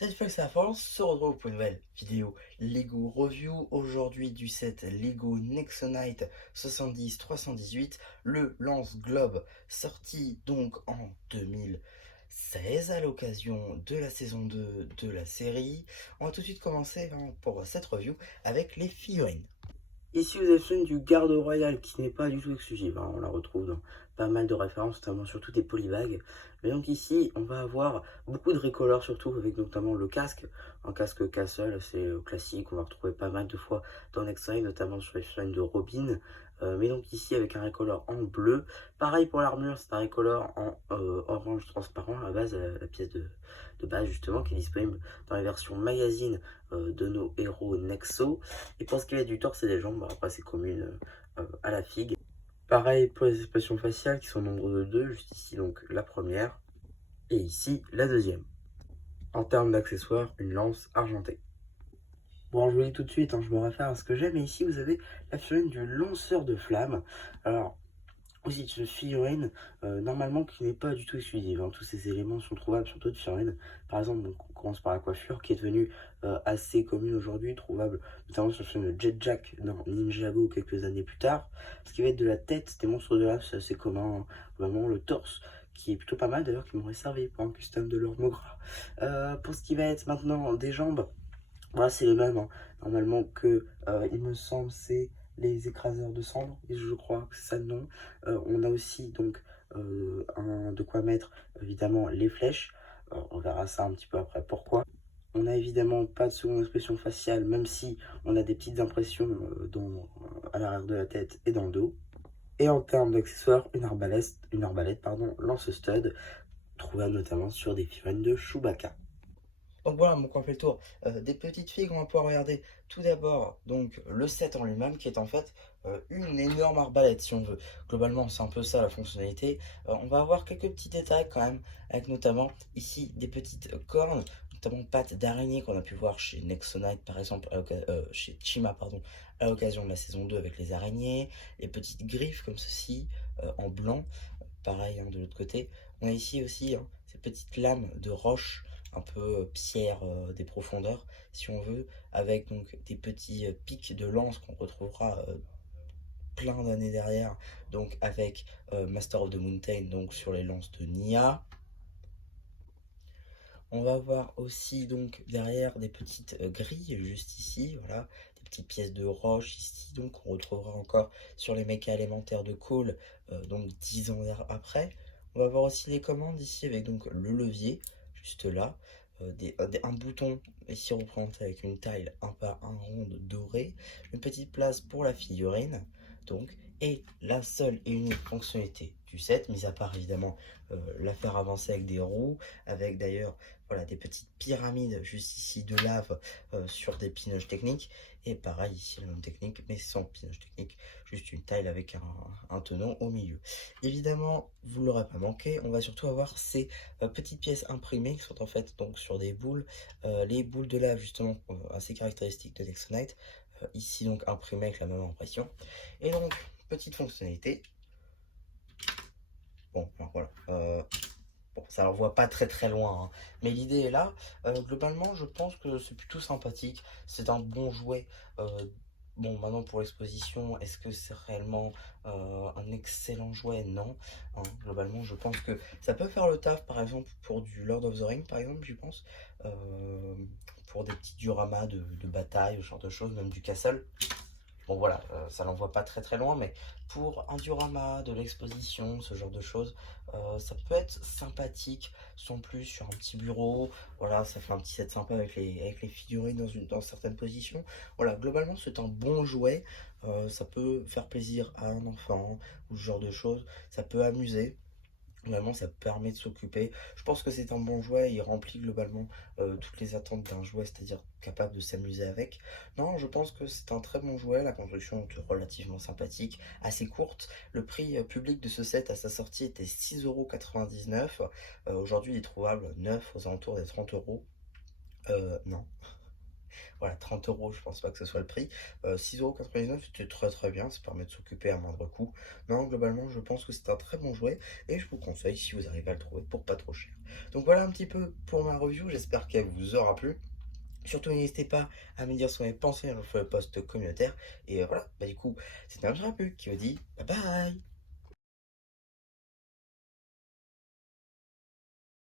Salut Fox, ça va, on se retrouve pour une nouvelle vidéo Lego Review. Aujourd'hui du set Lego Nexonite 70-318, le Lance Globe, sorti donc en 2016 à l'occasion de la saison 2 de la série. On va tout de suite commencer pour cette review avec les figurines. Ici, vous avez celui du Garde Royal qui n'est pas du tout exclusive, hein. On la retrouve dans pas mal de références, notamment surtout des polybags. Mais donc ici, on va avoir beaucoup de recolors, surtout avec notamment le casque. Un casque Castle, c'est classique, on va retrouver pas mal de fois dans Nextline, notamment sur les figurines de Robin. Mais donc ici, avec un recolor en bleu. Pareil pour l'armure, c'est un recolor en orange transparent, à la base, la pièce de base justement, qui est disponible dans les versions magazine de nos héros Nexo. Et pour ce qui est du torse et des jambes, après c'est commune à la figue. Pareil pour les expressions faciales qui sont au nombre de deux, juste ici donc la première et ici la deuxième. En termes d'accessoires, une lance argentée. Bon, je vous dis tout de suite, hein, je me réfère à ce que j'ai, mais ici vous avez la figurine du lanceur de flammes. Alors, aussi une figurine normalement qui n'est pas du tout exclusive, hein. Tous ces éléments sont trouvables sur d'autres figurines. Par exemple, donc, on commence par la coiffure qui est devenue assez commune aujourd'hui, trouvable notamment sur le film de Jet Jack dans Ninjago quelques années plus tard. Ce qui va être de la tête des monstres de lave, c'est assez commun, hein. Vraiment le torse qui est plutôt pas mal d'ailleurs, qui m'aurait servi pour un custom de leur Mogra. Pour ce qui va être maintenant des jambes, voilà, c'est les mêmes, hein. Normalement que, il me semble, c'est les écraseurs de cendres, et je crois que c'est ça le nom. On a aussi donc de quoi mettre évidemment les flèches. On verra ça un petit peu après pourquoi. On n'a évidemment pas de seconde expression faciale, même si on a des petites impressions à l'arrière de la tête et dans le dos. Et en termes d'accessoires, une arbalète pardon, lance-stud, trouvable notamment sur des figurines de Chewbacca. Donc voilà, mon on fait le tour des petites figues. On va pouvoir regarder tout d'abord donc le set en lui-même qui est en fait une énorme arbalète si on veut. Globalement, c'est un peu ça la fonctionnalité. On va avoir quelques petits détails quand même, avec notamment ici des petites cornes, notamment pattes d'araignée qu'on a pu voir chez Nexonite par exemple, chez Chima pardon, à l'occasion de la saison 2 avec les araignées, les petites griffes comme ceci en blanc, pareil hein, de l'autre côté. On a ici aussi hein, ces petites lames de roche un peu pierre des profondeurs, si on veut, avec donc des petits pics de lance qu'on retrouvera plein d'années derrière, donc avec Master of the Mountain, donc sur les lances de Nia. On va voir aussi donc derrière des petites grilles juste ici, voilà, des petites pièces de roche ici, donc on retrouvera encore sur les mechas élémentaires de Cole, donc 10 ans après. On va voir aussi les commandes ici avec donc le levier, juste là, un bouton ici représenté avec une taille 1 par 1 ronde dorée, une petite place pour la figurine, donc, et la seule et unique fonctionnalité du set, mis à part évidemment la faire avancer avec des roues, avec d'ailleurs voilà, des petites pyramides juste ici de lave sur des pinoches techniques. Et pareil ici, la même technique, mais sans pinoche technique, juste une tile avec un tenant au milieu. Évidemment, vous ne l'aurez pas manqué, on va surtout avoir ces petites pièces imprimées qui sont en fait donc sur des boules, les boules de lave justement assez caractéristiques de Nexonite, ici donc imprimées avec la même impression. Et donc, petite fonctionnalité. Bon, alors voilà. Bon, ça l'envoie pas très très loin, hein. Mais l'idée est là. Globalement, je pense que c'est plutôt sympathique. C'est un bon jouet. Bon, maintenant pour l'exposition, est-ce que c'est réellement un excellent jouet? Non, hein. Globalement, je pense que ça peut faire le taf, par exemple, pour du Lord of the Rings, par exemple, j'y pense. Euh, pour des petits dioramas de bataille, ce genre de choses, même du castle. Bon voilà, ça l'envoie pas très très loin, mais pour un diorama, de l'exposition, ce genre de choses, ça peut être sympathique, sans plus sur un petit bureau. Voilà, ça fait un petit set sympa avec les figurines dans certaines positions. Voilà, globalement c'est un bon jouet, ça peut faire plaisir à un enfant, ou ce genre de choses, ça peut amuser. Globalement, ça permet de s'occuper. Je pense que c'est un bon jouet, il remplit globalement toutes les attentes d'un jouet, c'est-à-dire capable de s'amuser avec. Non, je pense que c'est un très bon jouet, la construction est relativement sympathique, assez courte. Le prix public de ce set à sa sortie était 6,99 €. Aujourd'hui, il est trouvable neuf aux alentours des 30 €. Non. Voilà, 30 €, je pense pas que ce soit le prix. 6,99 €, c'était très très bien, ça permet de s'occuper à moindre coût. Non, globalement, je pense que c'est un très bon jouet et je vous conseille si vous arrivez à le trouver pour pas trop cher. Donc voilà un petit peu pour ma review, j'espère qu'elle vous aura plu. Surtout, n'hésitez pas à me dire ce que vous avez pensé sur le post communautaire. Et voilà, bah du coup, c'était un petit peu qui vous dit bye bye.